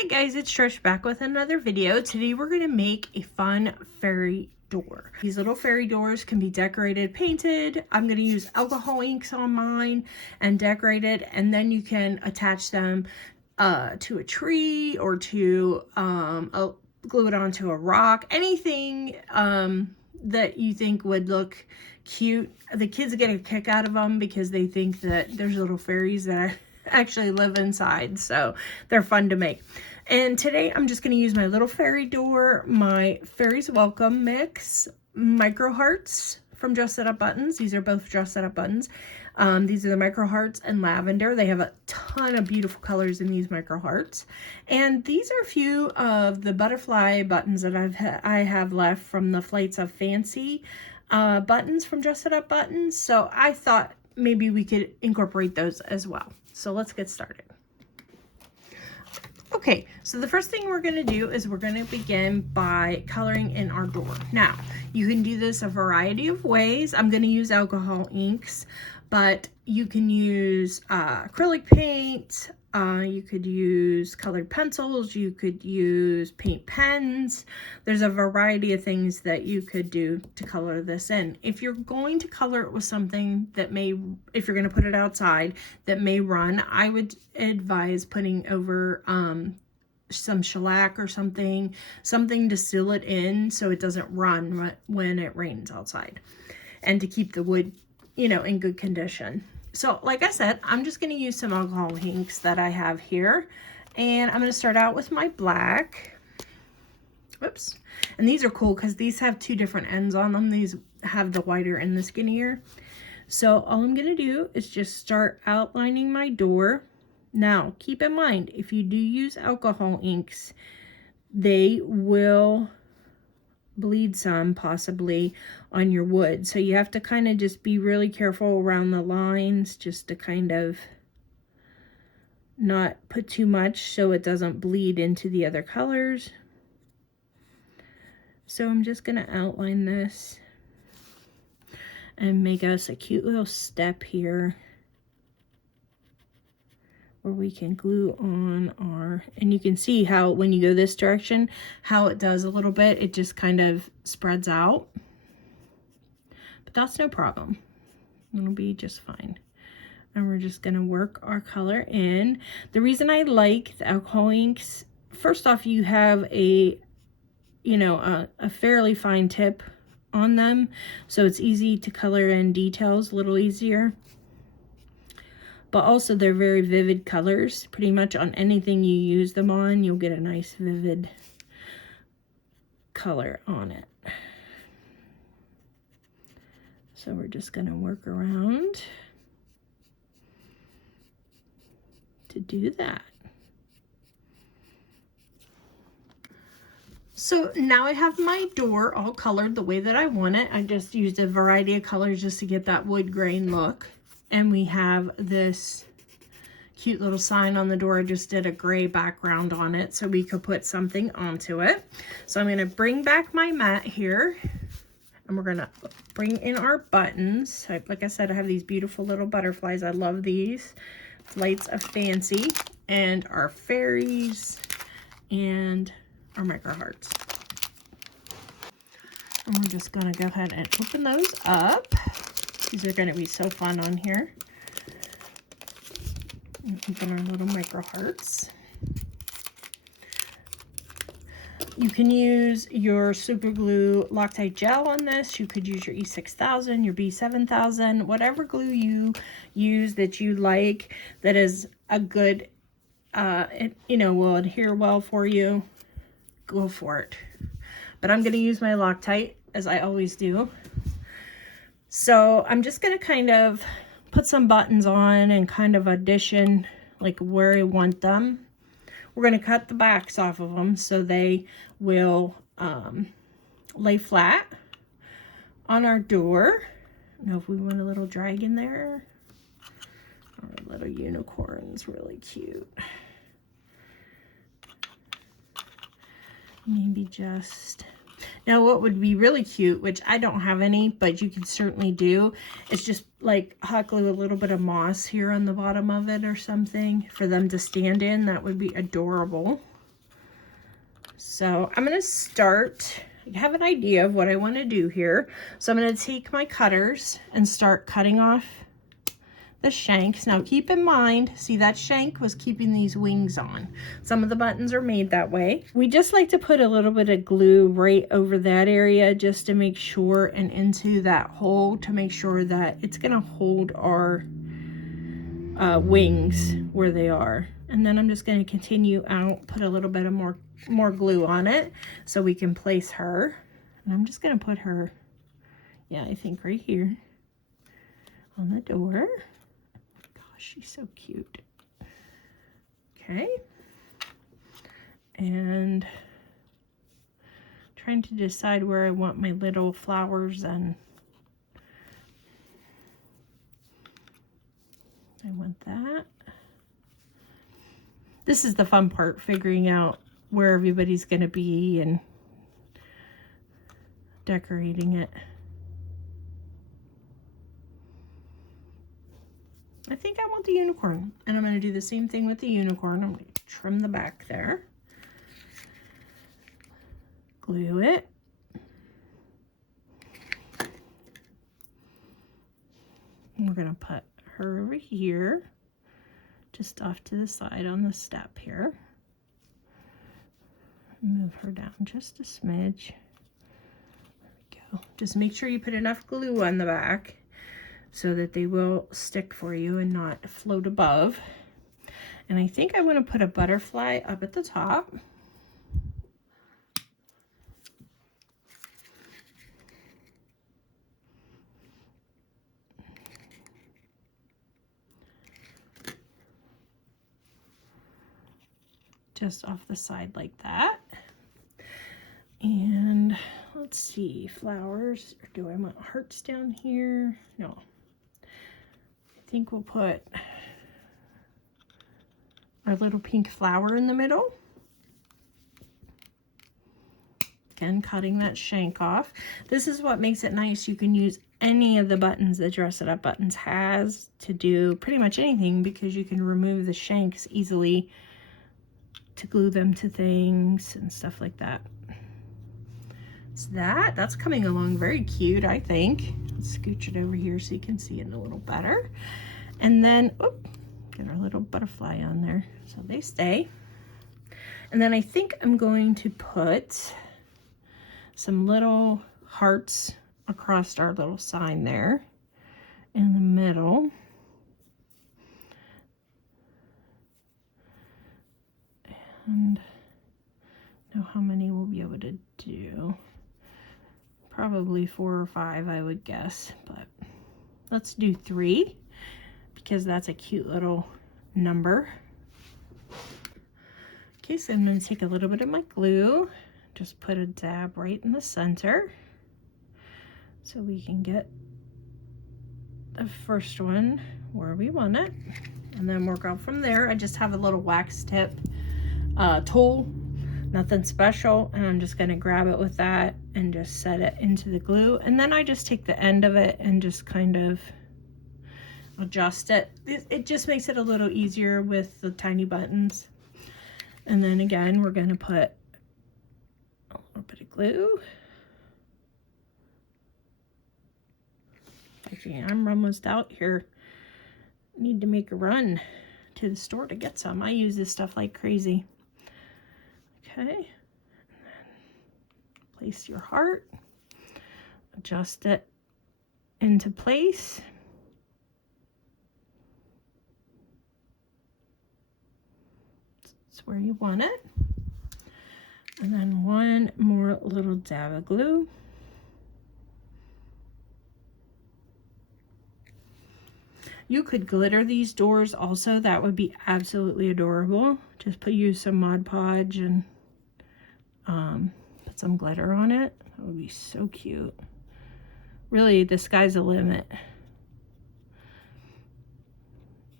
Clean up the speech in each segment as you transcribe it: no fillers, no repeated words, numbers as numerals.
Hi guys, it's Trish back with another video. Today we're going to make a fun fairy door. These little fairy doors can be decorated, painted. I'm going to use alcohol inks on mine and decorate it, and then you can attach them to a tree or to glue it onto a rock. Anything that you think would look cute. The kids get a kick out of them because they think that there's little fairies that actually live inside, so they're fun to make. And today I'm just going to use my little fairy door, my Fairies Welcome Mix micro hearts from Just Set Up Buttons. These are both Just Set Up Buttons. These are the micro hearts and lavender. They have a ton of beautiful colors in these micro hearts. And these are a few of the butterfly buttons that I have left from the Flights of Fancy buttons from Just Set Up Buttons. So I thought maybe we could incorporate those as well. So let's get started. Okay, so the first thing we're going to do is we're going to begin by coloring in our door. Now, you can do this a variety of ways. I'm going to use alcohol inks, but you can use acrylic paint, you could use colored pencils, you could use paint pens. There's a variety of things that you could do to color this in. If you're going to color it with something that may, if you're going to put it outside, that may run, I would advise putting over some shellac or something to seal it in so it doesn't run when it rains outside, and to keep the wood, you know, in good condition. So like I said, I'm just going to use some alcohol inks that I have here, and I'm going to start out with my black. Whoops. And these are cool because these have two different ends on them. These have the wider and the skinnier. So all I'm going to do is just start outlining my door. Now, keep in mind, if you do use alcohol inks, they will bleed some possibly on your wood. So you have to kind of just be really careful around the lines, just to kind of not put too much so it doesn't bleed into the other colors. So I'm just going to outline this and make us a cute little step here where we can glue on our, and you can see how when you go this direction, how it does a little bit, it just kind of spreads out. But that's no problem. It'll be just fine. And we're just gonna work our color in. The reason I like the alcohol inks, first off, you have a, you know, a fairly fine tip on them, so it's easy to color in details a little easier. But also they're very vivid colors. Pretty much on anything you use them on, you'll get a nice vivid color on it. So we're just going to work around to do that. So now I have my door all colored the way that I want it. I just used a variety of colors just to get that wood grain look. And we have this cute little sign on the door. I just did a gray background on it so we could put something onto it. So I'm going to bring back my mat here, and we're going to bring in our buttons. Like I said, I have these beautiful little butterflies. I love these. Flights of Fancy, and our fairies, and our micro hearts. And we're just going to go ahead and open those up. These are going to be so fun on here. And open our little micro hearts. You can use your super glue Loctite gel on this. You could use your E6000, your B7000, whatever glue you use that you like, that is a good, it, you know, will adhere well for you. Go for it. But I'm going to use my Loctite, as I always do. So I'm just going to kind of put some buttons on and kind of audition like where I want them. We're going to cut the backs off of them so they will lay flat on our door. I don't know if we want a little dragon there, or a little unicorn's really cute. Maybe just... Now what would be really cute, which I don't have any, but you can certainly do, is just like hot glue a little bit of moss here on the bottom of it or something for them to stand in. That would be adorable. So I'm going to start, I have an idea of what I want to do here. So I'm going to take my cutters and start cutting off the shanks. Now keep in mind, see that shank was keeping these wings on. Some of the buttons are made that way. We just like to put a little bit of glue right over that area just to make sure, and into that hole to make sure that it's going to hold our wings where they are. And then I'm just going to continue out, put a little bit of more glue on it so we can place her. And I'm just going to put her, yeah, I think right here on the door. Gosh, she's so cute. Okay. And trying to decide where I want my little flowers, and I want that. This is the fun part, figuring out where everybody's going to be and decorating it. I think I want the unicorn, and I'm going to do the same thing with the unicorn. I'm going to trim the back there, glue it, and we're going to put her over here, just off to the side on the step here. Move her down just a smidge. There we go. Just make sure you put enough glue on the back so that they will stick for you and not float above. And I think I want to put a butterfly up at the top. Just off the side like that. And let's see, flowers, or do I want hearts down here? No. I think we'll put our little pink flower in the middle. Again, cutting that shank off. This is what makes it nice. You can use any of the buttons that Dress It Up Buttons has to do pretty much anything, because you can remove the shanks easily to glue them to things and stuff like that. So that's coming along very cute, I think. Let's scooch it over here so you can see it a little better. And then, get our little butterfly on there so they stay. And then I think I'm going to put some little hearts across our little sign there in the middle. And know how many we'll be able to do. Probably 4 or 5, I would guess, but let's do 3 because that's a cute little number. Okay, so I'm going to take a little bit of my glue, just put a dab right in the center so we can get the first one where we want it, and then work out from there. I just have a little wax tip tool, nothing special, and I'm just going to grab it with that and just set it into the glue, and then I just take the end of it and just kind of adjust it. It just makes it a little easier with the tiny buttons. And then again, we're going to put a little bit of glue. Okay, I'm almost out here. Need to make a run to the store to get some. I use this stuff like crazy. Okay, and then place your heart, adjust it into place. It's where you want it. And then one more little dab of glue. You could glitter these doors also. That would be absolutely adorable. Just use some Mod Podge and put some glitter on it. That would be so cute. Really, the sky's the limit.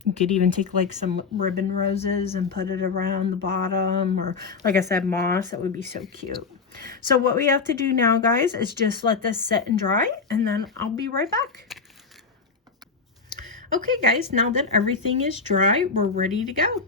You could even take like some ribbon roses and put it around the bottom, or like I said, moss. That would be so cute. So what we have to do now, guys, is just let this set and dry, and then I'll be right back. Okay guys, now that everything is dry, we're ready to go.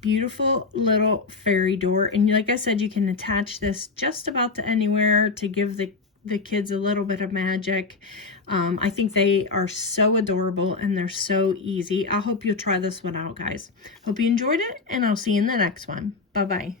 beautiful little fairy door. And like I said, you can attach this just about to anywhere to give the kids a little bit of magic. I think they are so adorable and they're so easy. I hope you'll try this one out, guys. Hope you enjoyed it, and I'll see you in the next one. Bye-bye.